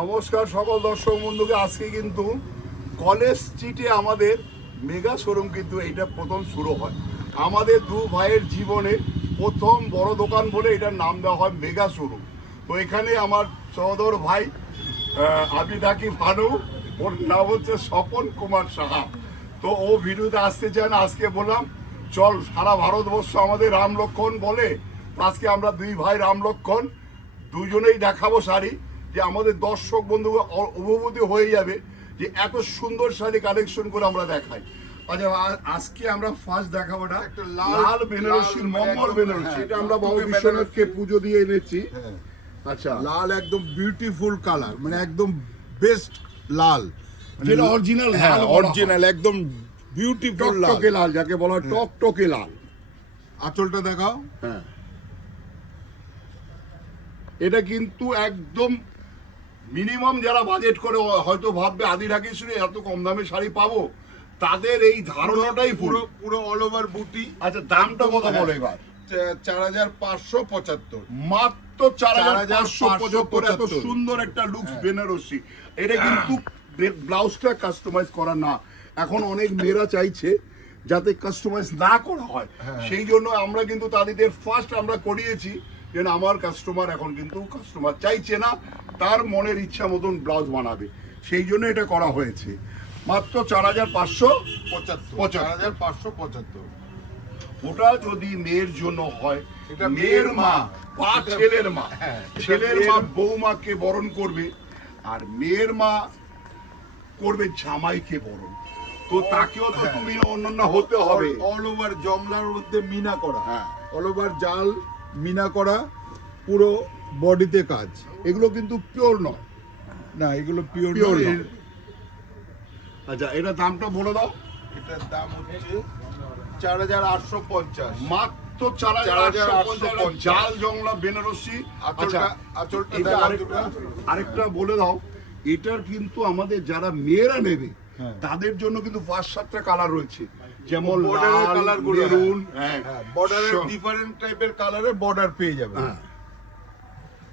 নমস্কার সকল দর্শক বন্ধুকে। আজকে কিন্তু কলেজ স্ট্রিটে আমাদের মেগা শোরুম কিন্তু এইটা প্রথম শুরু হয়। আমাদের দু ভাইয়ের জীবনে প্রথম বড় দোকান বলে এটার নাম দেওয়া হয় মেগা শোরুম। তো এখানে আমার সহদর ভাই আমি ডাকি ভানু, ওর নাম হচ্ছে স্বপন কুমার সাহা। তো ও ভিডিওতে আসতে চায় না, আজকে বললাম, চল সারা ভারতবর্ষ আমাদের রাম লক্ষণ বলে, আজকে আমরা দুই ভাই রাম লক্ষণ দুজনেই দেখাবো শাড়ি। যে আমাদের দর্শক বন্ধু উপভূতি হয়ে যাবে যে এত সুন্দর শাড়ি কালেকশন করে আমরা দেখাই। আচ্ছা আজকে আমরা ফার্স্ট দেখাবো না। একটা লাল বেনারসি মঙ্গল বেনারসি। হ্যাঁ, এটা আমরা বাবু বিশ্বনাথকে পুজো দিয়ে এনেছি। হ্যাঁ। আচ্ছা। লাল একদম বিউটিফুল কালার মানে একদম বেস্ট লাল। যেটা original হ্যাঁ হয়। অরিজিনাল একদম বিউটিফুল লাল টকটকে লাল। যাকে বলা হয়। টকটকে লাল। আঁচলটা দেখাও। হ্যাঁ। এটা কিন্তু একদম মিনিমাম যারা বাজেট করে হয়তো ভাববে আদি ঢাকেশ্বরী এত কম দামে শাড়ি পাবো? তাদের এই ধারণাটাই পুরো পুরো অল ওভার বুটি আচ্ছা দামটা কত হ্যাঁ। বলে এবার চার হাজার পাঁচশো পঁচাত্তর। মাত্র চার হাজার পাঁচশো পঁচাত্তর। এত সুন্দর একটা লুকস বেনারসি এটা কিন্তু ব্লাউজটা কাস্টমাইজ করা না। এখন অনেক মেয়েরা চাইছে যাতে কাস্টমাইজ না করা হয়। সেই জন্য আমরা কিন্তু তাদের ফার্স্ট আমরা করিয়েছি। যে না, আমার কাস্টমার এখন কিন্তু কাস্টমার চাইছে না। তার মনের ইচ্ছা মতন ব্লাউজ বানাবে। সেই জন্য এটা করা হয়েছে। মাত্র চার হাজার পাঁচশো পঁচাত্তর। পঁচাত্তর। চার হাজার পাঁচশো পঁচাত্তর। ওটা যদি মেয়ের জন্য হয় এটা মেয়ের মা বা ছেলের মা। হ্যাঁ, ছেলের মা বৌমাকে বরণ করবে আর মেয়ের মা করবে জামাইকে বরণ। তো তাকেও তো হ্যাঁ। তুমি অন্যান্য হতে হবে। অল ওভার জমলার মধ্যে মিনা করা। হ্যাঁ। অল ওভার জাল মিনা করা পুরো বডিতে কাজ। এগুলো কিন্তু পিওর নয়। না এগুলো পিওর নয়। আচ্ছা এটা দামটা বলে দাও। এটার দাম হচ্ছে চার হাজার আটশো পঞ্চাশ। মাত্র চার হাজার আটশো পঞ্চাশ। জাল জংলা বেনারসি। আচ্ছা আঁচলটা- আঁচলটা এটা দেখাও আরেকটা বলে দাও। এটার কিন্তু আমাদের যারা মেয়েরা নেবে হ্যাঁ। তাদের জন্য কিন্তু পাঁচ সাতটা কালার রয়েছে। যেমন বর্ডারের লাল কালারগুলো মেরুন হ্যাঁ। বর্ডারের ডিফারেন্ট টাইপের কালারের বর্ডার পেয়ে যাবে। হ্যাঁ।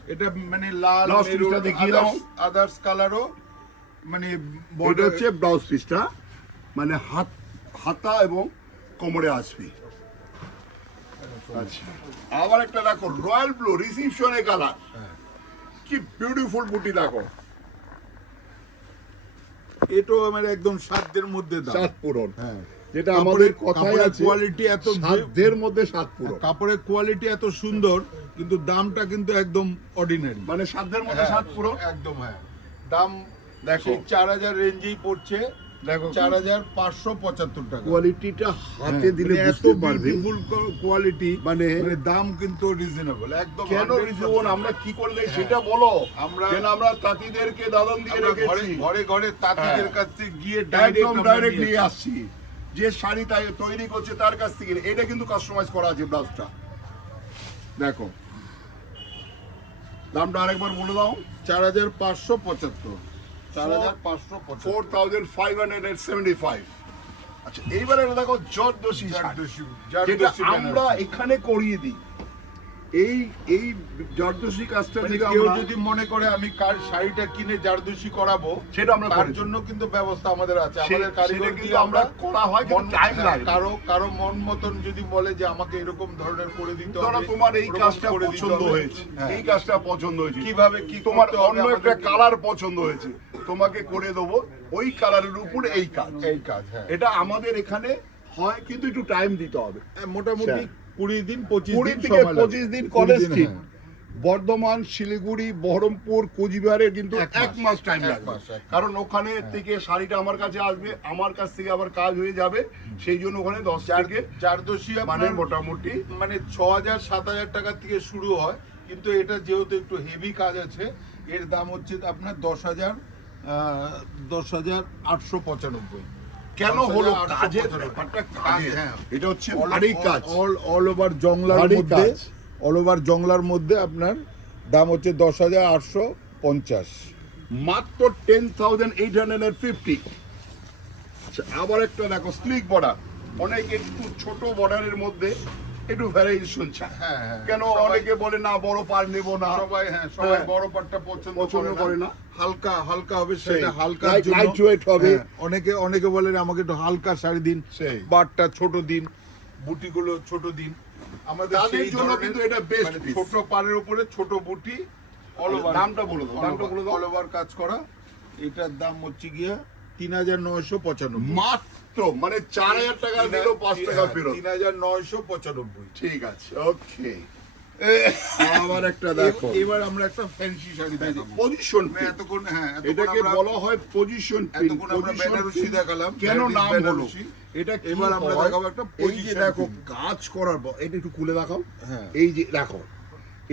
এটা মানে লাল মেরুন দেখিয়ে দাও। আদার্স কালারও মানে border- হচ্ছে ব্লাউজ পিসটা মানে হাত হাতা এবং কোমরে আসবে। আচ্ছা। আবার একটা দেখো রয়্যাল ব্লু রিসিপশনে কালার। কি বিউটিফুল বুটি দেখো। এটাও মানে একদম সাধ্যের মধ্যে দাম সাত পূরণ। হ্যাঁ। যেটা আমাদের কথাই আছে quality এত সাধ্যের মধ্যে সাত পূরণ কাপড়ের কোয়ালিটি এত সুন্দর কিন্তু দামটা কিন্তু একদম অর্ডিনারি মানে সাধ্যের মধ্যে সাত পূরণ একদম হ্যাঁ। দাম দেখো। চার হাজার রেঞ্জেই পড়ছে দেখো। চার হাজার পাঁচশো পঁচাত্তর টাকা। কোয়ালিটিটা হাতে হ্যাঁ, দিলে মানে এত পারবে। বিউটিফুল কোয়ালিটি মানে- মানে দাম কিন্তু রিজনেবল একদম কেন 100% আমরা কি করলে সেটা বলো? হ্যাঁ। আমরা- কেন আমরা তাঁতিদেরকে দাদন দিয়ে রেখেছি? ঘরে ঘরে তাঁতিদের হ্যাঁ। কাছ গিয়ে ডাইরেক্ট ডাইরেক্ট নিয়ে আসছি। যে শাড়ি তাই তৈরি করছে তার কাছ থেকে এটা কিন্তু কাস্টমাইজ করা আছে ব্লাউজটা। দেখো। দামটা আরেকবার বলে দাও। চার হাজার পাঁচশো পঁচাত্তর। চার হাজার পাঁচশো four thousand five hundred seventy five আচ্ছা এইবার দেখো জর্দোশি শাড়ি। যেটা আমরা এখানে করিয়ে দিই। এই এই জর্দোশি কাজটা মানে যদি কেউ যদি মনে করে আমি কার শাড়িটা কিনে জারদোশি করাবো সেটা আমরা তার জন্য কিন্তু ব্যবস্থা আমাদের আছে। আমাদের কারিগর কিন্তু আমরা করা হয়, হ্যাঁ, লাগে। কারও কারও মন মতন যদি বলে যে আমাকে এরকম ধরনের করে দিতে হবে তোমার এই কাজটা পছন্দ হয়েছে। হ্যাঁ। এই কাজটা পছন্দ হয়েছে। কীভাবে কি তোমার অন্য একটা কালার পছন্দ হয়েছে। তোমাকে করে দেবো ওই কালারের উপর এই কাজ। এই কাজ হ্যাঁ। এটা আমাদের এখানে হয় কিন্তু একটু টাইম দিতে হবে। হ্যাঁ, মোটামুটি কুড়ি দিন পঁচিশ কুড়ি থেকে পঁচিশ দিন কলেজ ঠিক হ্যাঁ। বর্ধমান শিলিগুড়ি বহরমপুর কোচবিহারের কিন্তু এক মাস, এক মাস টাইম এক লাগবে। মাস, কারণ ওখানে থেকে শাড়িটা আমার কাছে আসবে আমার কাছ থেকে আবার কাজ হয়ে যাবে সেই জন্য ওখানে দশ থেকে জারদোশি মানে মোটামুটি। মানে ছ হাজার সাত হাজার টাকা থেকে শুরু হয় কিন্তু এটা যেহেতু একটু হেভি কাজ আছে এর দাম হচ্ছে আপনার দশ হাজার দশ হাজার আটশো পঁচানব্বই। কেন হলো কাজের ব্যাপারটা কাজ। এটা হচ্ছে ভারী কাজ। অল অল ওভার জংলার মধ্যে অল ওভার জংলার মধ্যে আপনার দাম হচ্ছে দশ হাজার আটশো পঞ্চাশ। মাত্র ten thousand eight hundred and fifty আবার একটা দেখো স্লিক বর্ডার অনেক একটু ছোট বর্ডারের মধ্যে একটু ভ্যারিয়েশন চায় হ্যাঁ, হ্যাঁ। কেন অনেকে বলে না বড় পার নেব না সবাই হ্যাঁ সবাই হ্যাঁ। বড় পাটটা পছন্দ করে না। হালকা হালকা হবে। সেটা হালকা light weight হবে। অনেকে অনেকে বলেন আমাকে একটু হালকা শাড়ি দিন সেই। বাটটা ছোট দিন বুটিগুলো ছোট দিন আমাদের তাদের জন্য কিন্তু এটা best মানে ছোট পাড়ের উপরে ছোট বুটি অল ওভার দামটা বলে দাও, দামটা বলে দাও। অল ওভার কাজ করা এটার দাম হচ্ছে গিয়া তিন হাজার নয়শো পঁচানব্বই। মাত্র? মানে চার হাজার টাকা দিলেও পাঁচ টাকা ফেরত। তিন হাজার নয়শো পঁচানব্বই। ঠিক আছে ওকে। আবার একটা দেখো। এবার আমরা একটা ফ্যান্সি শাড়ি দেখাবো। পজিশন এতক্ষণ হ্যাঁ এটাকে বলা হয় পজিশন এতক্ষণ আমরা বেনারসি দেখালাম, কেন নাম হলো? এটা এবার আমরা দেখাবো একটা এই যে দেখো। কাজ করার পর এটা একটু খুলে দেখাও। হ্যাঁ। এই যে দেখো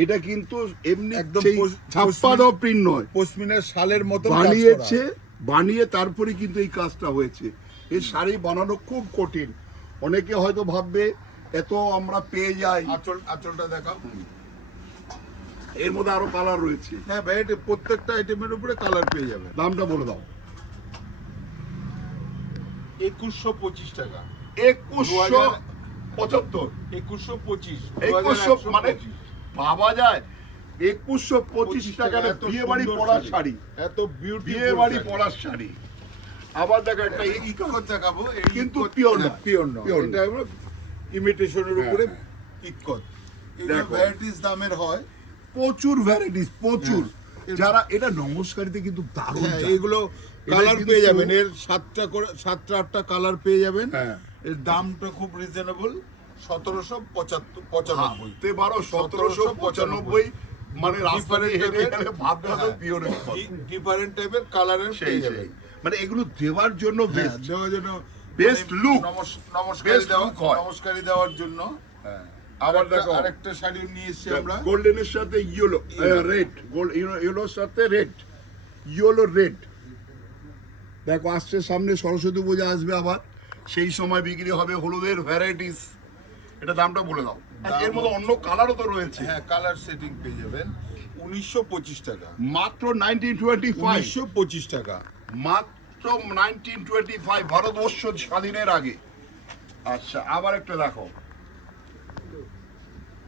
এটা কিন্তু এমনি একদম ছাপ্পানো প্রিন্ট নয়। পশমিনের শালের মতো বানিয়েছে বানিয়ে তারপরে কিন্তু এই কাজটা হয়েছে। এই শাড়ি বানানো খুব কঠিন। অনেকে হয়তো ভাববে এত আমরা পেয়ে যাই। আঁচল আঁচলটা দেখাও। এর মধ্যে আরও কালার রয়েছে। হ্যাঁ ভাই এটা প্রত্যেকটা আইটেমের উপরে কালার পেয়ে যাবে। দামটা বলে দাও। একুশশো পঁচিশ টাকা। একুশশো পঁচাত্তর। একুশশো পঁচিশ। একুশশো মানে ভাবা যায়। একুশশো পঁচিশ টাকার বিয়ে বাড়ি পড়ার শাড়ি। এত বিয়ে বাড়ি পড়ার শাড়ি। আবার দেখো একটা এই ইকত দেখাবো কিন্তু pure না, pure না। এটা ইমিটেশনের হ্যাঁ, উপরে হ্যাঁ। ইকত ভ্যারাইটিস দামের হয়। প্রচুর ভ্যারাইটিস প্রচুর। হ্যাঁ। যারা এটা নমস্কারিতে কিন্তু দারুণ এটা কালার পেয়ে যাবেন। এর সাতটা করে সাতটা আটটা কালার পেয়ে যাবেন। এর দামটা খুব রিজনেবল সতেরোশো পঁচাত্তর পঁচানব্বই। হাতে বারো সতেরোশো পঁচানব্বই। মানে হেঁটে গেলে ভাববে তো পিওর ডিফারেন্ট টাইপের কালারের সেই পেয়ে সেই। মানে এগুলো দেওয়ার জন্য হ্যাঁ, বেস্ট দেওয়ার জন্য Best মানে. নমস- নমস্কারি দেওয়া নমস্কারি দেওয়ার জন্য। আবার আবার দেখো। আরেকটা শাড়ি নিয়ে এসেছি আমরা। গোল্ডেনের সাথে ইয়েলো রেড গোল্ড ইয়েলোর সাথে রেড ইয়েলো রেড দেখো আসছে সামনে সরস্বতী পূজা আসবে আবার। সেই সময় বিক্রি হবে হলুদের ভ্যারাইটিস এটা দামটা বলে দাও। এর মধ্যে অন্য কালারও তো রয়েছে। হ্যাঁ কালার সেটিং পেয়ে যাবেন। উনিশশো পঁচিশ টাকা। মাত্র নাইনটিন টোয়েন্টি ফাইভশো পঁচিশ টাকা। মাত্র নাইনটিন টোয়েন্টি ফাইভ ভারতবর্ষ স্বাধীনের আগে। আচ্ছা আবার একটা দেখো।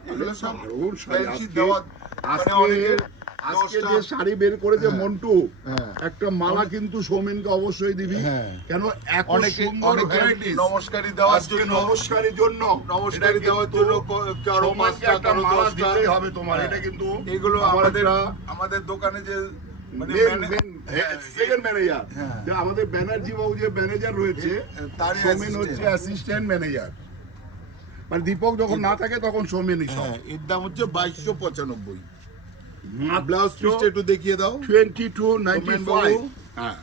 এগুলো সব fancy আজকে- দেওয়া মানে আজকে অনেকের আজকে যে শাড়ি বের করেছে মন্টু হ্যাঁ। একটা মালা কিন্তু সৌমেনকে অবশ্যই দিবি হ্যাঁ। কেন অনেকে। নমস্কারি দেওয়ার জন্য নমস্কারের জন্য নমস্কারি দেওয়ার জন্য কারও পাঁচটা, একটা কারও মালা দশটা। দিতেই হবে তোমার হ্যাঁ। এটা কিন্তু এগুলো আমাদের আমাদের দোকানে যে মানে হ্যাঁ। হ্যাঁ। আমাদের ব্যানার্জি বাবু যে ম্যানেজার রয়েছে সৌমেন হচ্ছে অ্যাসিস্ট্যান্ট ম্যানেজার মানে দীপক যখন না থাকে তখন হ্যাঁ এর দাম হচ্ছে বাইশশো পঁচানব্বই ব্লাউজ পিসটা একটু দেখিয়ে দাও টোয়েন্টি টু নাইনটি ফাইভ হ্যাঁ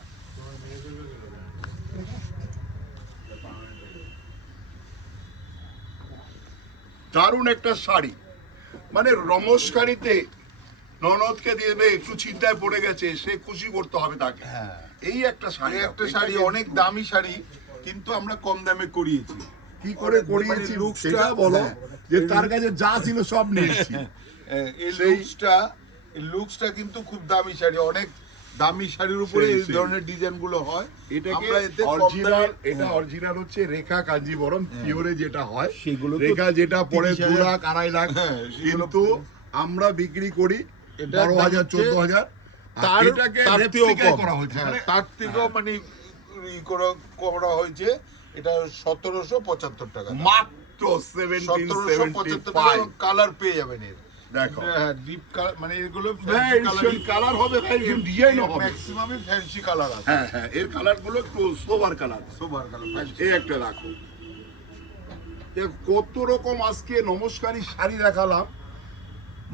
দারুণ একটা শাড়ি। মানে রমস্কারিতে ননদকে দেবে একটু চিন্তায় পড়ে গেছে সে খুশি করতে হবে তাকে। হ্যাঁ। এই একটা শাড়ি একটা শাড়ি অনেক দামি শাড়ি কিন্তু আমরা কম দামে করিয়েছি। কি করে করিয়েছি looks টা- সেটা বলো। হ্যাঁ। যে তার কাছে যা ছিল সব নিয়েছি। হ্যাঁ, এই লুকসটা লুকসটা কিন্তু খুব দামি শাড়ি অনেক দামি শাড়ির উপরে এই ধরনের ডিজাইনগুলো হয়। এটাকে অরিজিনাল এটা হ্যাঁ। অরিজিনাল হচ্ছে রেখা কাঞ্জিবরম পিওরে যেটা হয়। সেগুলো রেখা যেটা 30,000 দু লাখ আড়াই লাখ। হ্যাঁ, কিন্তু আমরা বিক্রি করি বারো হাজার চোদ্দ হাজার। তার এটাকে থেকেও করা হয়েছে। হ্যাঁ, মানে তার থেকেও মানে করা- হয়েছে। এটা সতেরোশো পঁচাত্তর টাকা মাত্র সেভেন্টিন সেভেন্টি কালার পেয়ে যাবেন এর। দেখো। হ্যাঁ ডিপ কালার মানে এগুলো কালার হবে ডিজাইনও হবে। ম্যাক্সিমামই ফ্যান্সি কালার আছে। হ্যাঁ হ্যাঁ এর কালারগুলো একটু সোবার কালার সোবার কালার এই একটা রাখো। দেখ, কত রকম আজকে নমস্কারী শাড়ি দেখালাম।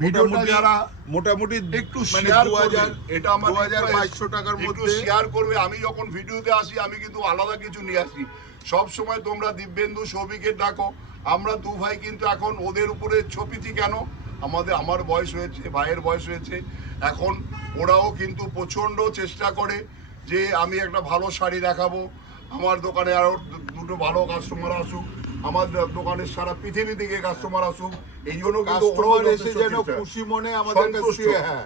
ভিডিওটা যারা মোটামুটি একটু মানে শেয়ার দু হাজার করবে এটা আমার দু হাজার বাইশশো টাকার একটু মধ্যে শেয়ার করবে। আমি যখন ভিডিওতে আসি আমি কিন্তু আলাদা কিছু নিয়ে আসি। সব সময় তোমরা দিব্যেন্দু সৌভিকের ডাকো। আমরা দু ভাই কিন্তু এখন ওদের উপরে ছপিছি কেন? আমাদের আমার বয়স হয়েছে ভাইয়ের বয়স হয়েছে। এখন ওরাও কিন্তু প্রচণ্ড চেষ্টা করে যে আমি একটা ভালো শাড়ি দেখাবো। আমার দোকানে আরও দুটো ভালো কাস্টমার আসুক। আমার দোকানের সারা পৃথিবী থেকে কাস্টমার আসুক। এই জন্য কিন্তু এসে যেন খুশি মনে আমাদের কাছ। হ্যাঁ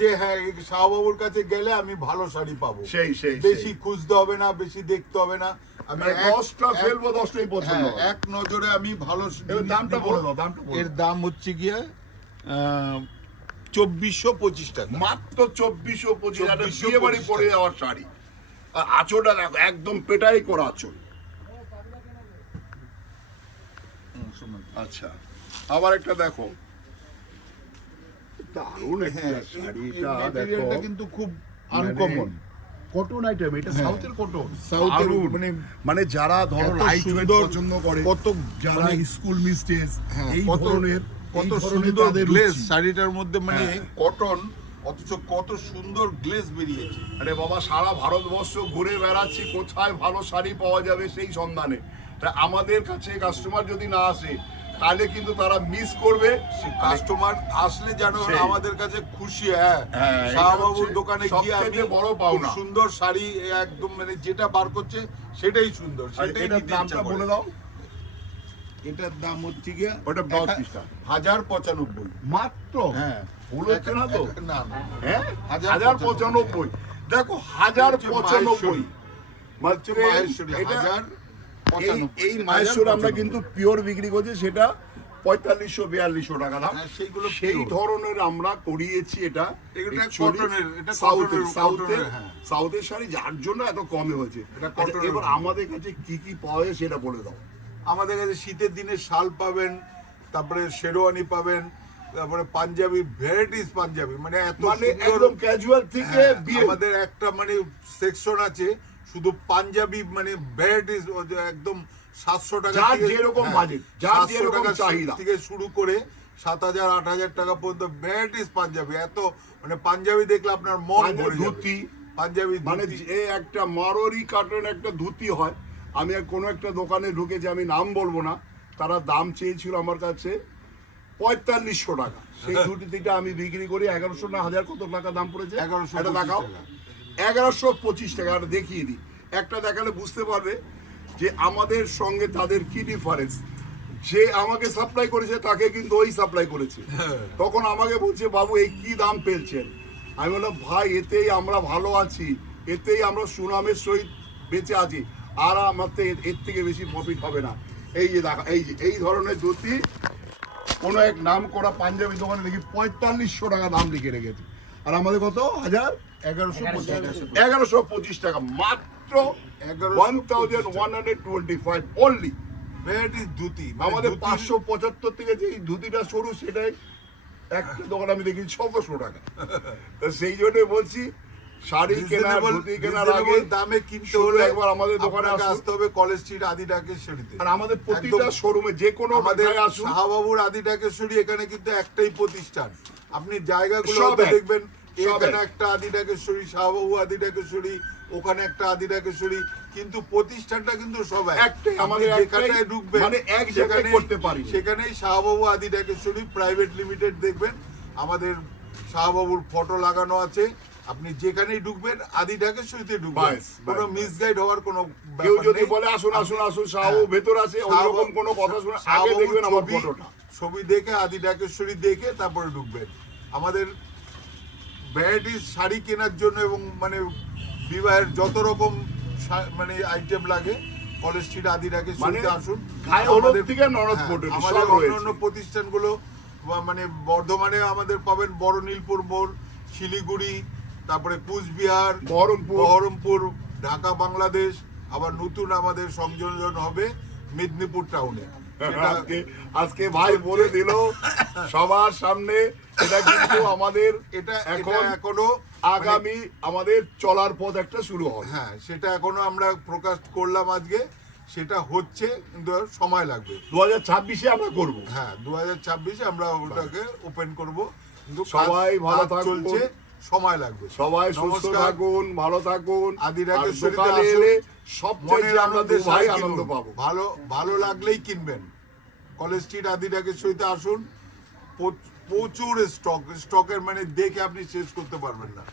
যে হ্যাঁ এই শাহবাবুর কাছে গেলে আমি ভালো শাড়ি পাবো। সেই সেই বেশি খুঁজতে হবে না বেশি দেখতে হবে না। আমি দশটা ফেলব দশটাই পছন্দ হ্যাঁ, এক নজরে আমি ভালো দামটা দিব। বলে দাও, দামটা এর দাম হচ্ছে গিয়ে চব্বিশশো পঁচিশ টাকা। মাত্র চব্বিশশো পঁচিশ 2400 বিয়ে বাড়ি পরে যাওয়ার শাড়ি। আর আঁচলটা দেখো একদম পেটাই করা আঁচল। আচ্ছা আবার একটা দেখো। দারুণ একটা হ্যাঁ শাড়িটা দেখো। কিন্তু খুব আনকমন কটন আইটেম এটা। সাউথের কটন সাউথের মানে মানে যারা ধরো লাইট পছন্দ করে কত যারা মানে স্কুল মিস্টেজ হ্যাঁ, এই ধরনের কত সুন্দর গ্লেজ শাড়িটার মধ্যে মানে হ্যাঁ। কটন অথচ কত সুন্দর গ্লেজ বেরিয়েছে। আরে বাবা সারা ভারতবর্ষ ঘুরে বেড়াচ্ছি কোথায় ভালো শাড়ি পাওয়া যাবে সেই সন্ধানে? তা আমাদের কাছে কাস্টমার যদি না আসে তাহলে কিন্তু তারা মিস করবে। কাস্টমার আসলে যেন আমাদের কাছে খুশি হ্যাঁ। হ্যাঁ, শাহবাবুর দোকানে গিয়ে আমি বড় পাওনা। সুন্দর শাড়ি একদম মানে যেটা বার করছে সেটাই সুন্দর। সেটাই দামটা বলে দাও। এটার দাম হচ্ছে গিয়ে ওটা এক- পিসটা। হাজার পঁচানব্বই। মাত্র? হ্যাঁ। ভুল হচ্ছে না তো? না হ্যাঁ? হাজার পঁচানব্বই। দেখো হাজার পঁচানব্বই। হাজার এই মাহেশ্বর আমরা কিন্তু পিওর বিক্রি করছি সেটা পঁয়তাল্লিশশো বিয়াল্লিশশো টাকা দাম। হ্যাঁ, সেইগুলো সেই ধরনের আমরা করিয়েছি এটা। সাউথের সাউথের। সাউথের শাড়ি যার জন্য এত কমে হয়েছে। এটা আচ্ছা, এবার আমাদের কাছে কি কি পাওয়া যায় সেটা বলে দাও। আমাদের কাছে শীতের দিনে শাল পাবেন তারপরে শেরওয়ানি পাবেন তারপরে পাঞ্জাবি ভ্যারাইটিস পাঞ্জাবি মানে এত মানে একদম ক্যাজুয়াল থেকে হ্যাঁ, আমাদের একটা মানে সেকশন আছে শুধু পাঞ্জাবি মানে ভ্যারাইটিস একদম সাতশো টাকা যেরকম হ্যাঁ, যার যেরকম চাহিদা। থেকে শুরু করে সাত হাজার আট হাজার টাকা পর্যন্ত ভ্যারাইটিস পাঞ্জাবি এত মানে পাঞ্জাবি দেখলে আপনার মন যাবে। ধুতি, পাঞ্জাবি মানে একটা মারোরি কাটন একটা ধুতি হয় আমি আর কোনো একটা দোকানে ঢুকে যে আমি নাম বলব না তারা দাম চেয়েছিল আমার কাছে পঁয়তাল্লিশশো টাকা। সেই ধুতিটা আমি বিক্রি করি এগারোশো না হাজার কত টাকা দাম পড়েছে? 1125 এটা দেখাও। টাকা। এগারোশো পঁচিশ টাকা এটা দেখিয়ে দিই। একটা দেখালে বুঝতে পারবে যে আমাদের সঙ্গে তাদের কি ডিফারেন্স যে আমাকে সাপ্লাই করেছে তাকে কিন্তু ওই সাপ্লাই করেছে। তখন আমাকে বলছে বাবু এই কি দাম পেলছেন? আমি বললাম ভাই এতেই আমরা ভালো আছি। এতেই আমরা সুনামের সহিত বেঁচে আছি। আর আমার তো এর- থেকে বেশি প্রফিট হবে না। এই যে দেখা এই যে এই ধরনের ধুতি কোনো এক নাম করা পাঞ্জাবি দোকানে দেখি পঁয়তাল্লিশশো টাকা দাম লিখে রেখেছে। আর আমাদের কত? হাজার এগারোশো পঁচিশ। এগারোশো পঁচিশ টাকা। মাত্র 1125 one thousand one hundred twenty five only dhoti. মানে আমাদের পাঁচশো পঁচাত্তর থেকে যে এই ধুতিটা সরু সেটাই একটা দোকান আমি দেখি ছশো টাকা। তো সেই জন্য বলছি শাড়ি ধুতি কেনার আগে দামে কিনতে হলে একবার আমাদের দোকানে আসতে হবে কলেজ স্ট্রিট আর আমাদের প্রতিটা শোরুমে যে কোনো আমাদের শাহবাবুর এখানে কিন্তু একটাই প্রতিষ্ঠান। আপনি জায়গাগুলো দেখবেন এখানে এক। একটা আদিডাকেশ্বরী শাহবাবু আদিডাকেশ্বরী ওখানে একটা আদিডাকেশ্বরী কিন্তু প্রতিষ্ঠানটা কিন্তু সবাই এক। একটাই, আমাদের একটাই, ঢুকবেন মানে এক জায়গায় করতে পারি। সেখানেই শাহবাবু আদিডাকেশ্বরী প্রাইভেট লিমিটেড দেখবেন। আমাদের শাহবাবুর ফটো লাগানো আছে। আপনি যেখানেই ঢুকবেন আদি ঢাকেশ্বরীতে ঢুকবেন। কোনো মিসগাইড হওয়ার কোনো কেউ যদি বলে আসুন আসুন আসুন শাহু হ্যাঁ। ভেতর আছে ওইরকম কোনো কথা শুনে আগে দেখবেন আমার ছবি- ফটোটা। ছবি দেখে আদি ডাকেশ্বরী দেখে তারপরে ঢুকবেন। আমাদের ভ্যারাইটিস শাড়ি কেনার জন্য এবং মানে বিবাহের যত রকম মানে আইটেম লাগে কলেজ স্ট্রিট আদি ডাকেশ্বরীতে মানে আসুন। আমাদের- হ্যাঁ। অন্যান্য প্রতিষ্ঠানগুলো মানে বর্ধমানে আমাদের পাবেন বড় নীলপুর মোড় শিলিগুড়ি তারপরে কুচবিহার বহরমপুর। বহরমপুর ঢাকা বাংলাদেশ আবার নতুন আমাদের সংযোজন হবে মেদিনীপুর টাউনে আজকে আজকে ভাই বলে দিল সবার সামনে এটা কিন্তু আমাদের এটা এখন এখন আগামী আমাদের চলার পথ একটা শুরু হবে। হ্যাঁ সেটা এখনও আমরা প্রকাশ করলাম আজকে সেটা হচ্ছে কিন্তু সময় লাগবে। দু হাজার ছাব্বিশে আমরা করব। হ্যাঁ দু হাজার ছাব্বিশে আমরা ওটাকে ওপেন করব। কিন্তু সবাই ভালো চলছে। সময় লাগবে। সবাই সুস্থ থাকুন ভালো থাকুন। আদি সকালে। এলে সবচেয়ে আমরা ভাই আনন্দ পাবো। ভালো ভালো লাগলেই কিনবেন। কলেজ স্ট্রিট আদি সইতে আসুন। প্রচুর স্টক স্টকের মানে দেখে আপনি শেষ করতে পারবেন না।